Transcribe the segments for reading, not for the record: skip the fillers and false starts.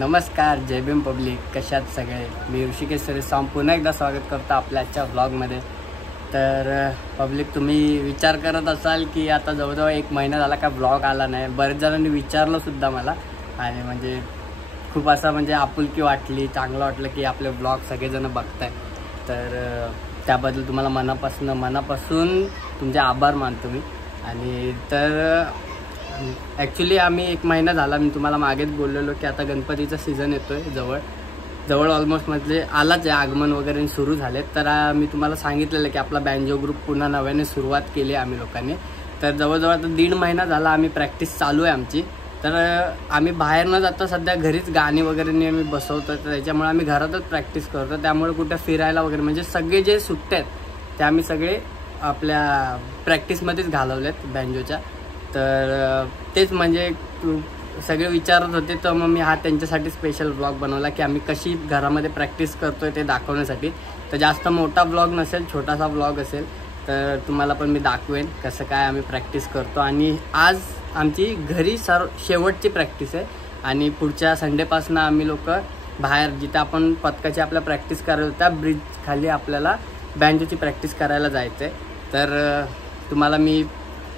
नमस्कार, जय भीम पब्लिक. कशात सगळे? मी ऋषिकेश सरेसाम पुन्हा एकदा स्वागत करतो आपल्या आजच्या व्लॉगमध्ये. तर पब्लिक, तुम्ही विचार करत असाल की आता जवळजवळ 1 महिना झाला का व्लॉग आला नाही. बरेच जणांनी विचारलंसुद्धा मला आणि म्हणजे खूप असं म्हणजे आपुलकी वाटली, चांगलं वाटलं की आपले व्लॉग सगळेजण बघताय. तर त्याबद्दल तुम्हाला मनापासून तुमचे आभार मानतो मी. आणि तर ॲक्च्युली आम्ही 1 महिना झाला, मी तुम्हाला मागेच बोललेलो की आता गणपतीचा सीझन येतो आहे जवळ ऑलमोस्ट, म्हणजे आलाच आहे, आगमन वगैरे सुरू झाले. तर मी तुम्हाला सांगितलेलं की आपला बँजो ग्रुप पुन्हा नव्याने सुरुवात केली आम्ही लोकांनी. तर जवळजवळ आता 1.5 महिना झाला आम्ही प्रॅक्टिस चालू आहे आमची. तर आम्ही बाहेर न जाता सध्या घरीच गाणी वगैरे नेहमी बसवतो, तर त्याच्यामुळे आम्ही घरातच प्रॅक्टिस करतो. त्यामुळे कुठे फिरायला वगैरे म्हणजे सगळे जे सुट्टे आहेत ते आम्ही सगळे आपल्या प्रॅक्टिसमध्येच घालवलेत बँजोच्या. तर तेच म्हणजे सगळे विचारत होते, तर मग मी त्यांच्यासाठी स्पेशल ब्लॉग बनवला की आम्ही कशी घरामध्ये प्रॅक्टिस करतोय ते दाखवण्यासाठी. तर जास्त मोठा ब्लॉग नसेल, छोटासा ब्लॉग असेल, तर तुम्हाला पण मी दाखवेन कसं काय आम्ही प्रॅक्टिस करतो. आणि आज आमची घरी शेवटची प्रॅक्टिस आहे आणि पुढच्या संडेपासून आम्ही लोक बाहेर जिथे आपण पथकाची आपल्या प्रॅक्टिस करायला त्या ब्रिज खाली आपल्याला बँजोची प्रॅक्टिस करायला जायचं आहे. तर तुम्हाला मी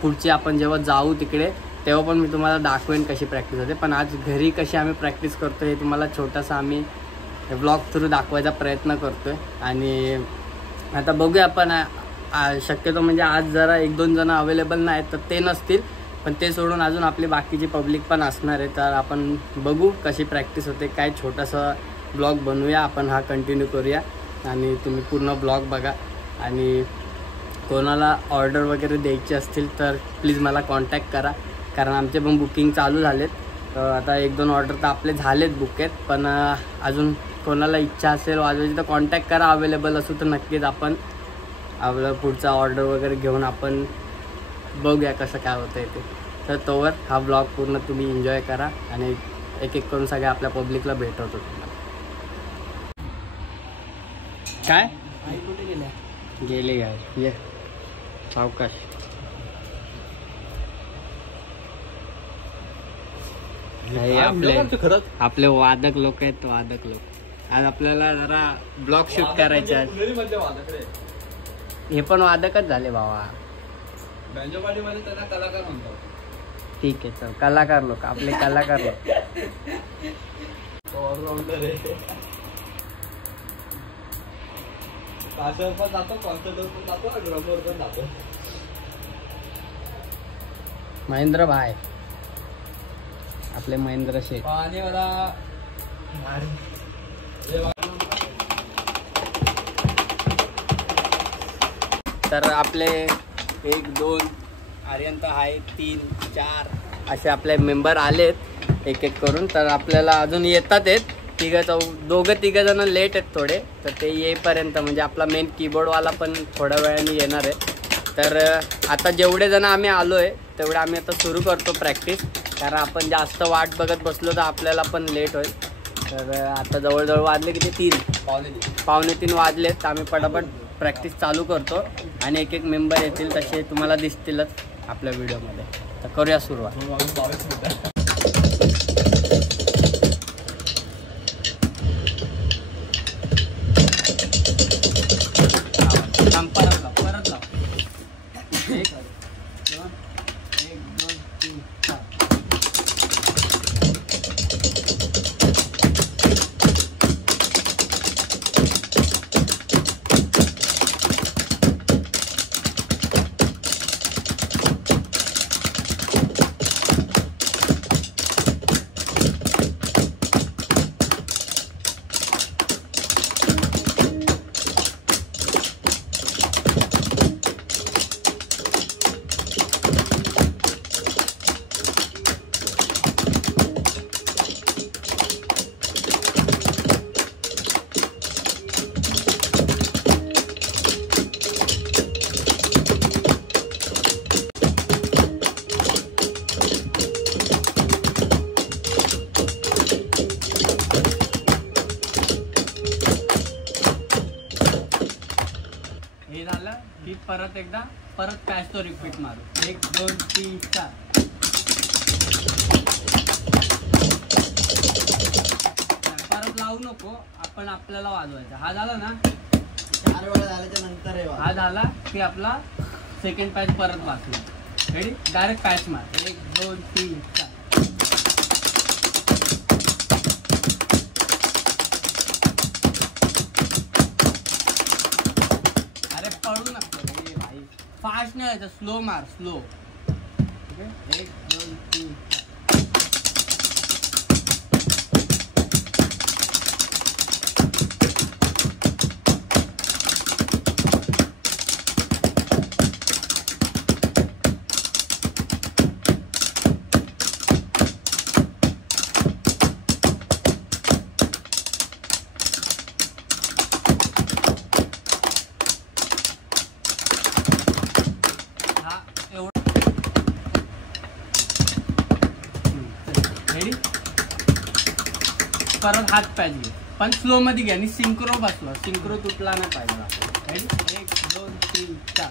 पुढची आपण जेव्हा जाऊ तिकडे तेव्हा पण मी तुम्हाला दाखवेन कशी प्रॅक्टिस होते. पण आज घरी कशी आम्ही प्रॅक्टिस करतो हे तुम्हाला छोटासा आम्ही व्लॉग थ्रू दाखवायचा प्रयत्न करतो आहे. आणि आता बघूया आपण शक्यतो म्हणजे आज जरा 1-2 जण अवेलेबल नाहीत, तर ते नसतील, पण ते सोडून अजून आपली बाकीची पब्लिक पण असणार आहे. तर आपण बघू कशी प्रॅक्टिस होते, काय छोटासा ब्लॉग बनवूया आपण, हा कंटिन्यू करूया आणि तुम्ही पूर्ण ब्लॉग बघा. आणि कोणाला ऑर्डर वगैरे द्यायची असतील तर प्लीज मला कॉन्टॅक्ट करा, कारण आमचे पण बुकिंग चालू झालेत. आता 1-2 ऑर्डर तर आपले झालेत बुक आहेत, पण अजून कोणाला इच्छा असेल वाजवायची तर कॉन्टॅक्ट करा. अवेलेबल असू तर नक्कीच आपण आपलं पुढचा ऑर्डर वगैरे घेऊन आपण बघूया कसं काय होतं आहे ते. तर तोवर हा ब्लॉग पूर्ण तुम्ही एन्जॉय करा आणि एक करून सगळ्या आपल्या पब्लिकला भेटवतो. काय कुठे गेले काय ये सावकाश. आपले वादक लोक आहेत, वादक लोक. आज आपल्याला जरा ब्लॉग शूट करायचे आहे. हे पण वादकच झाले भावा. ठीक आहे, चल कलाकार लोक, आपले कलाकार लोक. महेंद्र भाई, आपले महेंद्र शेठ. तर आपले 1-2 आर्यंत आहे, 3-4 असे आपले मेंबर आलेत एक करून. तर आपल्याला अजून येतात आहेत 2-3 जण लेट आहेत थोडे, तर ते येईपर्यंत म्हणजे आपला मेन कीबोर्डवाला पण थोड्या वेळाने येणार आहे. तर आता जेवढे जण आम्ही आलो आहे तेवढे आम्ही आता सुरू करतो प्रॅक्टिस, कारण आपण जास्त वाट बघत बसलो तर आपल्याला पण लेट होईल. तर आता जवळजवळ वाजले किती 3-3 वाजलेत, तर आम्ही पटापट प्रॅक्टिस चालू करतो आणि एक मेंबर येतील तसे तुम्हाला दिसतीलच आपल्या व्हिडिओमध्ये. तर करूया सुरुवात. परत लाव 1, 2, 3, 4. की परत एकदा पॅच तो रिपीट मारू. 1 2 3 4. लावू नको, आपण आपल्याला वाजवायचा. हा झाला ना, 4 वेळा झाल्याच्या नंतर हा झाला की आपला सेकंड पॅच परत वाचला. रेडी, डायरेक्ट पॅच मार. 1 2 3 4. अरे पळू नको रे भाई, फास्ट नाही व्हायचं, स्लो मार, स्लो. ओके, 1 2 3 4. परत हात पॅच घे, पण स्लो मध्ये घ्या आणि सिंक्रो बसवा, सिंक्रो तुटला नाही पाहिजे. रेडी, 1 2 3 4.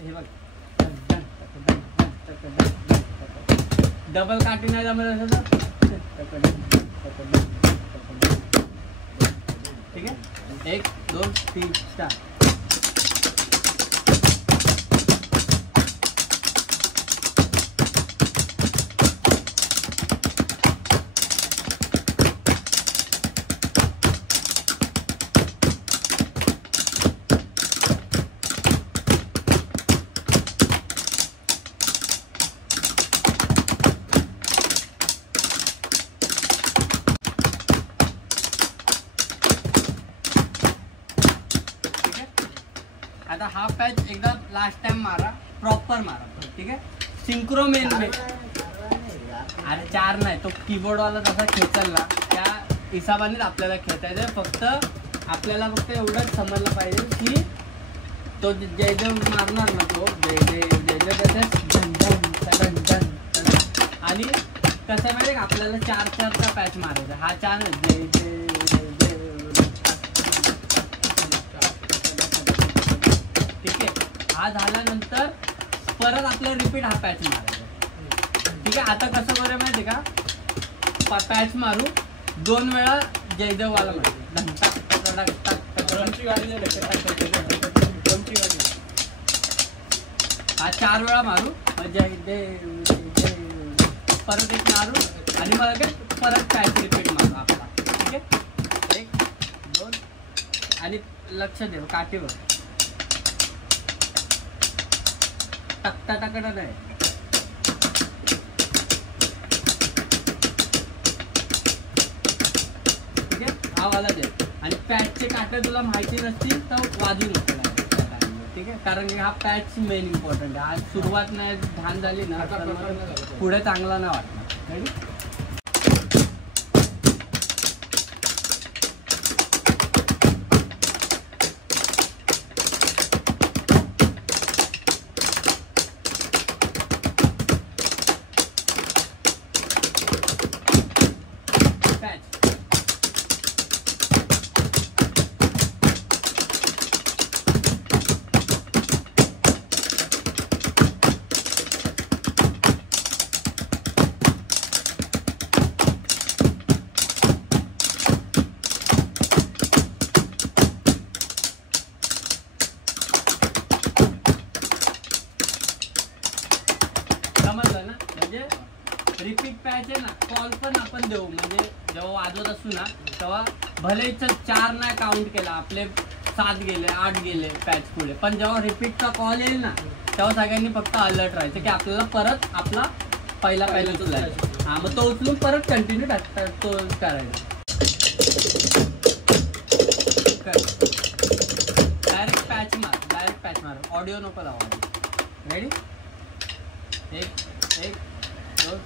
हे बघ, डबल काठी नाही जमत असं तर ठीक आहे. 1 2 3 4. आता हा पॅच एकदा लास्ट टाइम मारा, प्रॉपर मारा. ठीक आहे, सिंक्रो मेन. अरे 4 नाही, तो कीबोर्ड वाला जसा खेचल ना त्या हिसाबानेच आपल्याला खेचायचं. फक्त आपल्याला फक्त एवढंच समजलं पाहिजे की तो जयदेव मारणार ना, तो जयदेव आणि कसं माहिती का, आपल्याला 4-4चा पॅच मारायचा. हा 4 जय. ठीक आहे, हा झाल्यानंतर परत आपल्याला रिपीट हा पॅच मारायचा. ठीक आहे, आता कसं बरं माहिती का, पॅच मारू 2 वेळा जयदेववाला मारू. हा 4 वेळा मारू, जयदेव परत एक मारू आणि मग परत पॅच रिपीट मारू आपला. ठीक आहे, 1 2 आणि लक्ष देऊ काठीवर, टकटा टाकटा नाही. ठीक आहे, हा वाला दे. आणि पॅचचे काटे तुला माहिती नसतील तर वाजू नको. ठीक आहे, कारण की हा पॅच मेन इम्पॉर्टंट आहे. आज सुरुवात नाही घाण झाली ना तर पुढे चांगला नाही वाटणार. रेडी, समजलं ना. म्हणजे रिपीट पॅच आहे ना, कॉल पण आपण देऊ. म्हणजे जेव्हा वाजवत असू ना तेव्हा भले 4 नाही काउंट केला, आपले 7 गेले 8 गेले पॅच पुढे, पण जेव्हा रिपीटचा कॉल येईल ना तेव्हा सगळ्यांनी फक्त अलर्ट राहायचं की आपल्याला परत आपला पहिला उचलायचा. हा, मग तो उचलून परत कंटिन्यू तो करायचा. डायरेक्ट पॅच मार, ऑडिओ नको लावा. रेडी, 1 2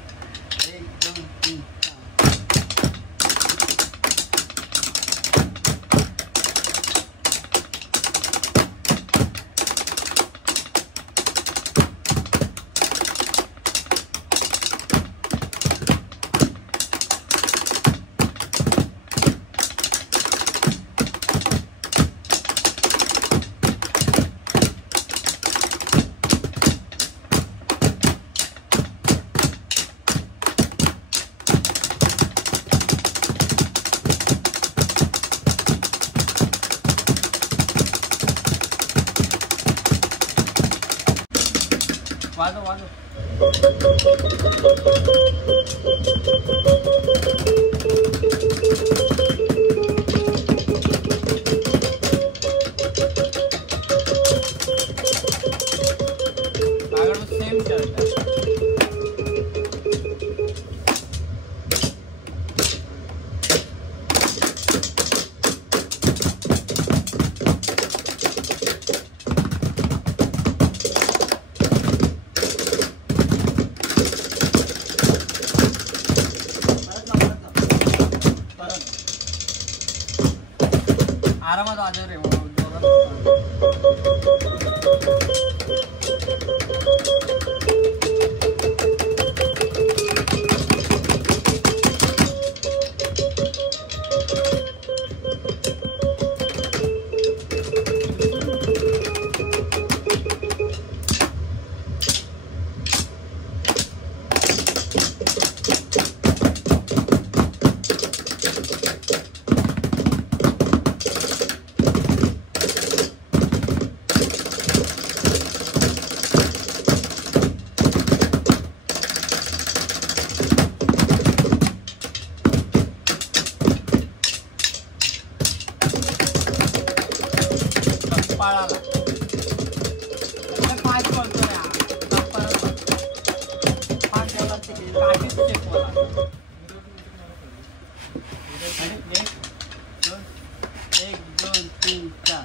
3 4. वाजव वाजव. सेम शर्ट आरामात वाजव रे. पाळाला पाच पळतो रे. पाच बोला काहीच चेक बोला. एक दोन तीन चार.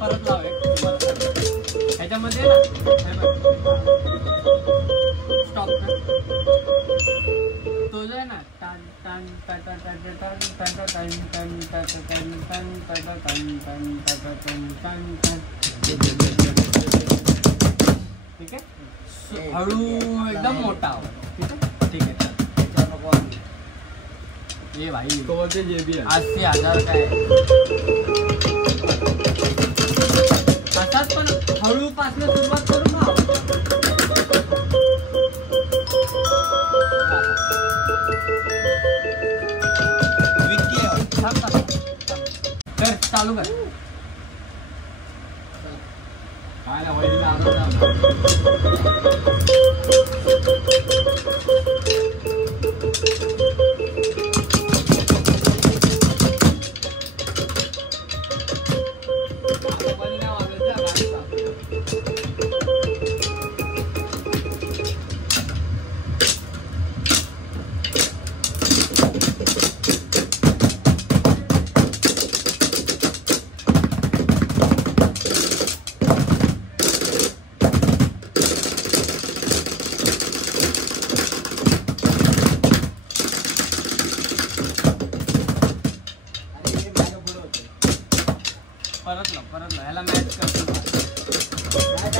परत लाव एक ह्याच्यामध्ये ना स्टॉप कर. तो जो आहे ना ton ton ton ton ton ton ton ton ton ton ton ton ton. ठीक आहे. हळू एकदम मोठा आवाज. ठीक आहे ठीक आहे. ये भाई 80,000 काय असाच पण हळूपासून सुरुवात करू ना. कर चालू कर. काय ना परत ना ह्याला मॅच करतो.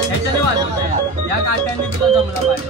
ह्याच्याने वाजवतो या काट्याने तुला जमला पाहिजे.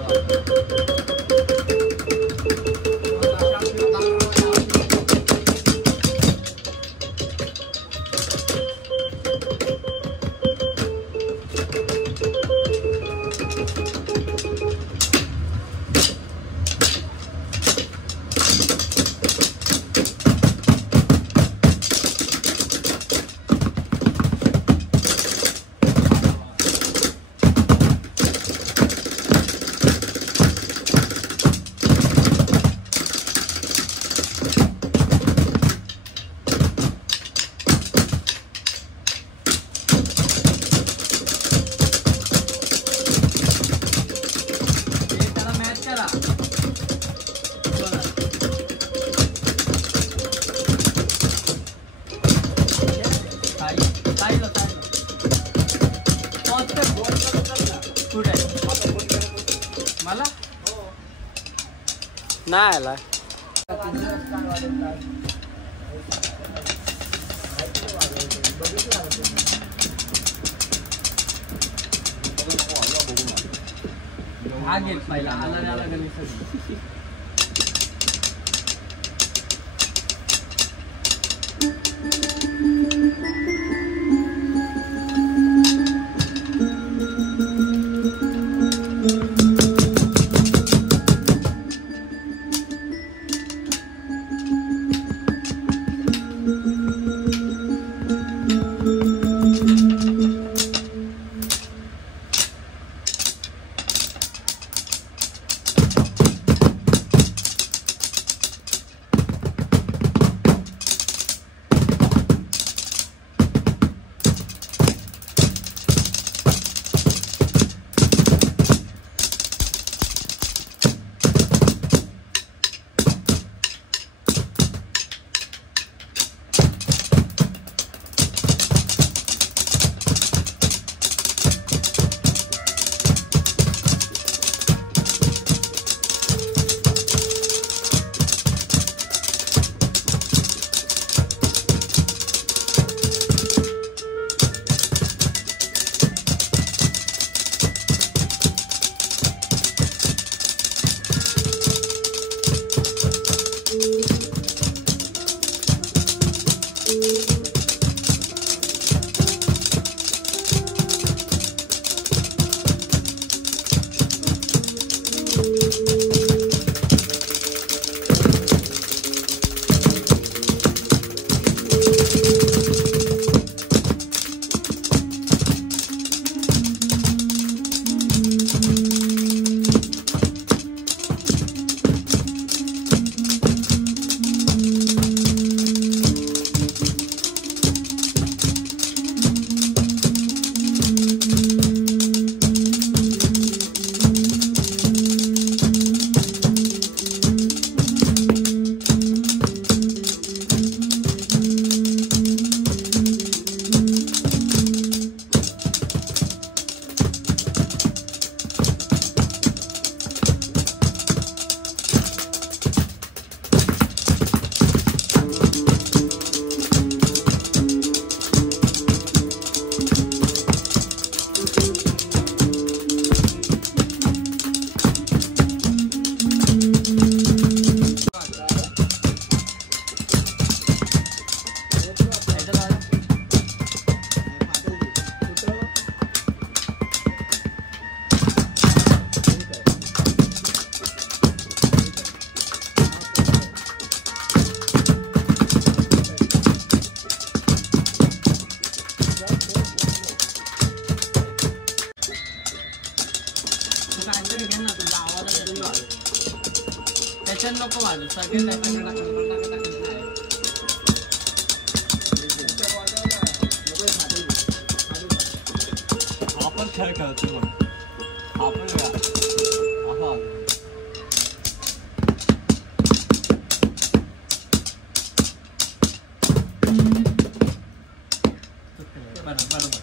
मला नाही आला. हा घेत पहिला आला गणेश. त्याच्यात नको माझं सगळे आपण खेळ खेळतो आपण बरोबर.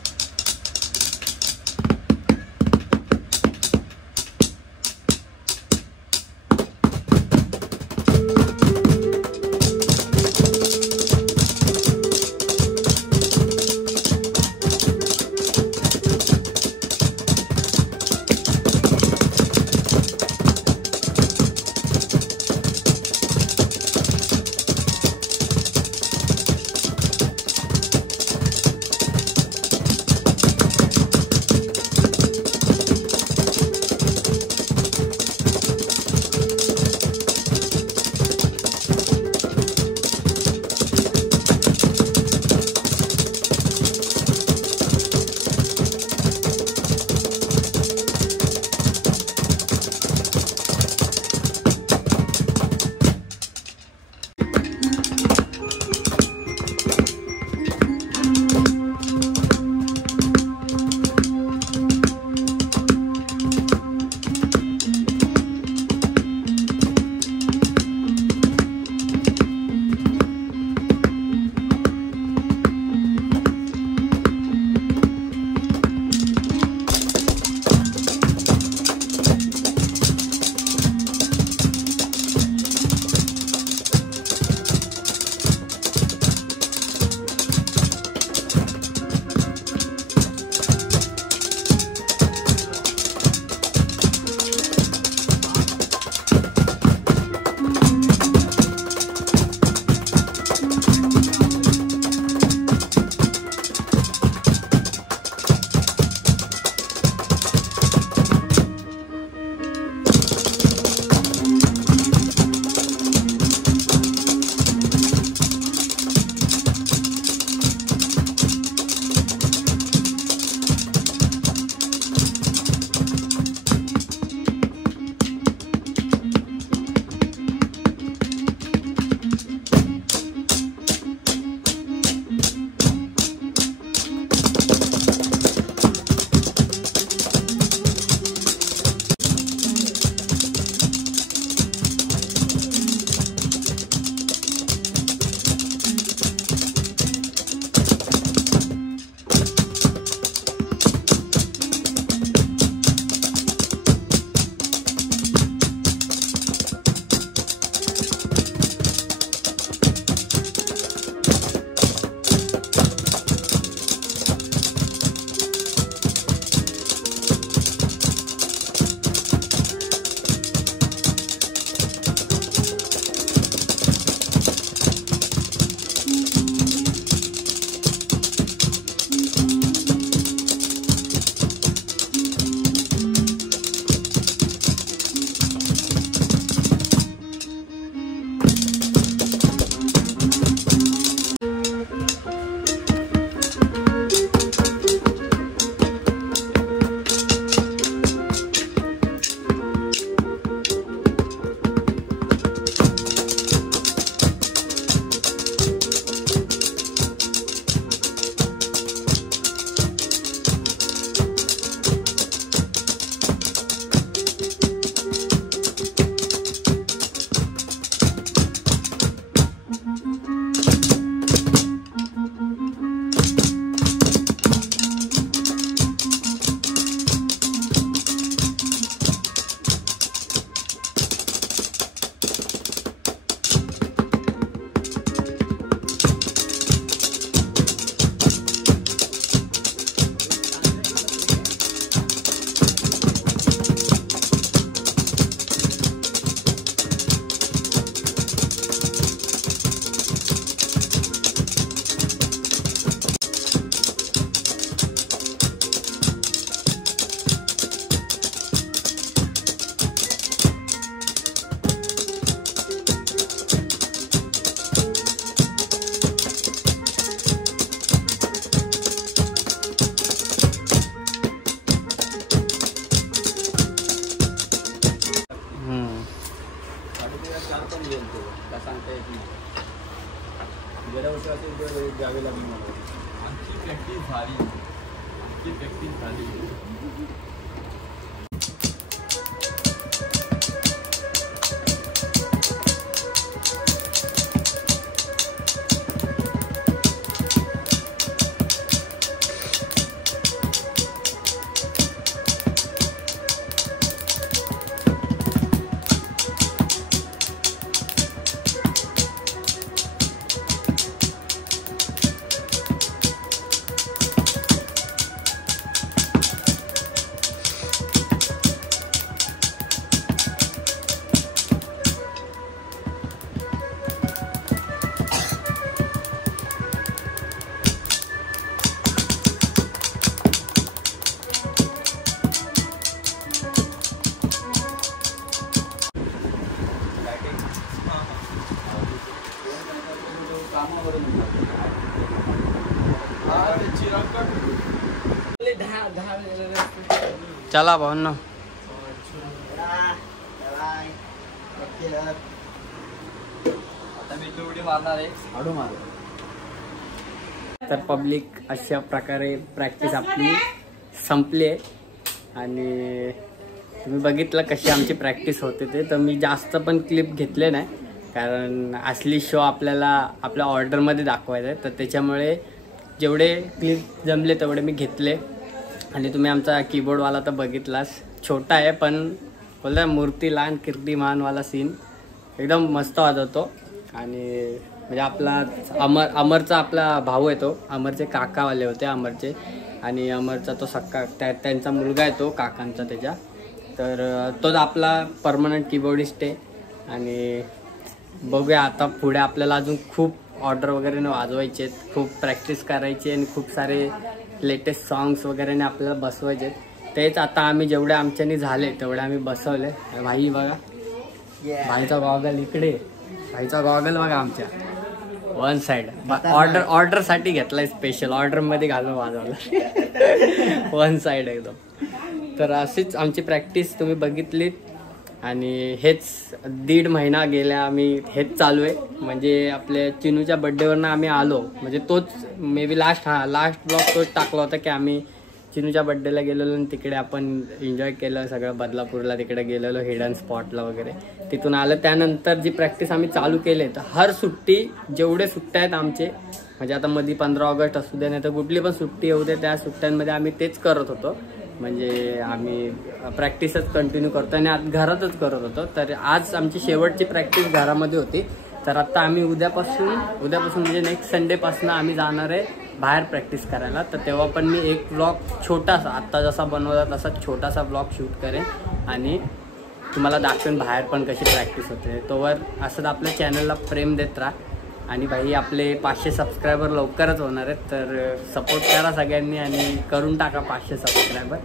द्यावी लागली मला. आमची प्रॅक्टिस झाली. चला भाऊंनो. आता मी उडी मारणार आहे. हाडू मार. तर पब्लिक अशा प्रकारे प्रॅक्टिस आपली संपली आहे आणि तुम्ही बघितलं कशी आमची प्रॅक्टिस होते ते. तर मी जास्त पण क्लिप घेतले नाही कारण असली शो आपल्याला आपल्या ऑर्डरमध्ये दाखवायचं आहे. तर त्याच्यामुळे जेवढे क्लिप जमले तेवढे मी घेतले. आणि तुम्ही आमचा कीबोर्डवाला तर बघितलास, छोटा आहे पण बोलता मूर्ती लहान कीर्तिमानवाला सीन एकदम मस्त वाजवतो. आणि म्हणजे आपला अमरचा आपला भाऊ आहे तो. अमरचे काकावाले होते अमरचे आणि अमरचा तो सक्का त्यांचा मुलगा आहे तो काकांचा त्याच्या. तर तोच आपला परमनंट कीबोर्डिस्ट आहे. आणि बघूया आता पुढे आपल्याला अजून खूप ऑर्डर वगैरे वाजवायचे आहेत, खूप प्रॅक्टिस करायची आणि खूप सारे लेटेस्ट सॉंग्स वगैरे आपल्याला बसवायचे आहेत. तेच आता आम्ही जेवढे आमच्यानी झाले तेवढे आम्ही बसवले. भाई बघा, भाईचा गॉगल इकडे, भाईचा गॉगल बघा आमच्या वन साइड ऑर्डरसाठी घेतलाय, स्पेशल ऑर्डरमध्ये घालून वाजवला वन साइड एकदम. तर अशीच आमची प्रॅक्टिस तुम्ही बघितलीत आणि हेच 1.5 महिना गेल्या आम्ही हेच चालू आहे. म्हणजे आपल्या चिनूच्या बड्डेवरनं आम्ही आलो, म्हणजे तोच मे बी लास्ट ब्लॉग तोच टाकला होता की आम्ही चिनूच्या बड्डेला गेलेलो आणि तिकडे आपण एन्जॉय केलं सगळं. बदलापूरला तिकडे गेलेलो हिडन स्पॉटला वगैरे. तिथून आलं त्यानंतर जी प्रॅक्टिस आम्ही चालू केली तर हर सुट्टी जेवढे सुट्ट्या आहेत आमचे, म्हणजे आता मध्ये 15 ऑगस्ट असू दे नाही तर कुठली पण सुट्टी येऊ दे, त्या सुट्ट्यांमध्ये आम्ही तेच करत होतो. म्हणजे आम्ही प्रॅक्टिसच कंटिन्यू करतो आणि आज घरातच करत होतो. तर आज आमची शेवटची प्रॅक्टिस घरामध्ये होती. तर आता आम्ही उद्यापासून म्हणजे नेक्स्ट संडेपासून आम्ही जाणार आहे बाहेर प्रॅक्टिस करायला. तर तेव्हा पण मी एक ब्लॉग छोटासा आत्ता जसा बनवला तसा छोटासा ब्लॉग शूट करेन आणि तुम्हाला दाखवेन बाहेर पण कशी प्रॅक्टिस होते. तोवर असंच आपल्या चॅनलला प्रेम देत राहा. आणि भाई आपले 500 सबस्क्रायबर लवकरच होणार आहेत. तर सपोर्ट करा सगळ्यांनी आणि करून टाका 500 सबस्क्रायबर.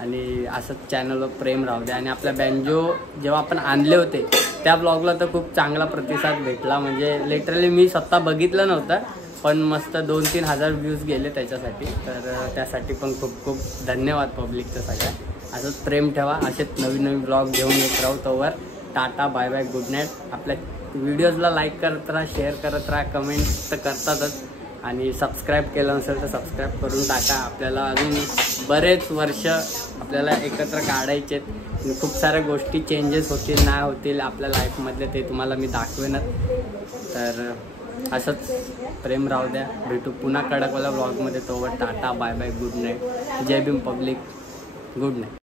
आणि असंच चॅनलवर प्रेम राहू द्या. आणि आपल्या बँजो जेव्हा आपण आणले होते त्या ब्लॉगला तर खूप चांगला प्रतिसाद भेटला. म्हणजे लिटरली मी स्वतः बघितलं नव्हतं पण मस्त 2-3 हजार व्ह्यूज गेले त्याच्यासाठी. तर त्यासाठी पण खूप खूप धन्यवाद पब्लिकचं सगळ्या. असंच प्रेम ठेवा, असेच नवीन ब्लॉग घेऊन येत राहू. तोवर tata, bye bye, good night. आपल्या व्हिडिओजला लाईक करत राहा, शेअर करत राहा, कमेंट तर करतातच. आणि सबस्क्राईब केलं नसेल तर सबस्क्राईब करून टाका. आपल्याला अजून बरेच वर्ष आपल्याला एकत्र काढायचे आहेत. खूप साऱ्या गोष्टी चेंजेस होतील नाही होतील आपल्या लाईफमधले ते तुम्हाला मी दाखवेनच. तर असंच प्रेम राहू द्या. भेटू पुन्हा कडकवाला ब्लॉगमध्ये. तोवर tata, bye bye, good night. जय भीम पब्लिक, गुड नाईट.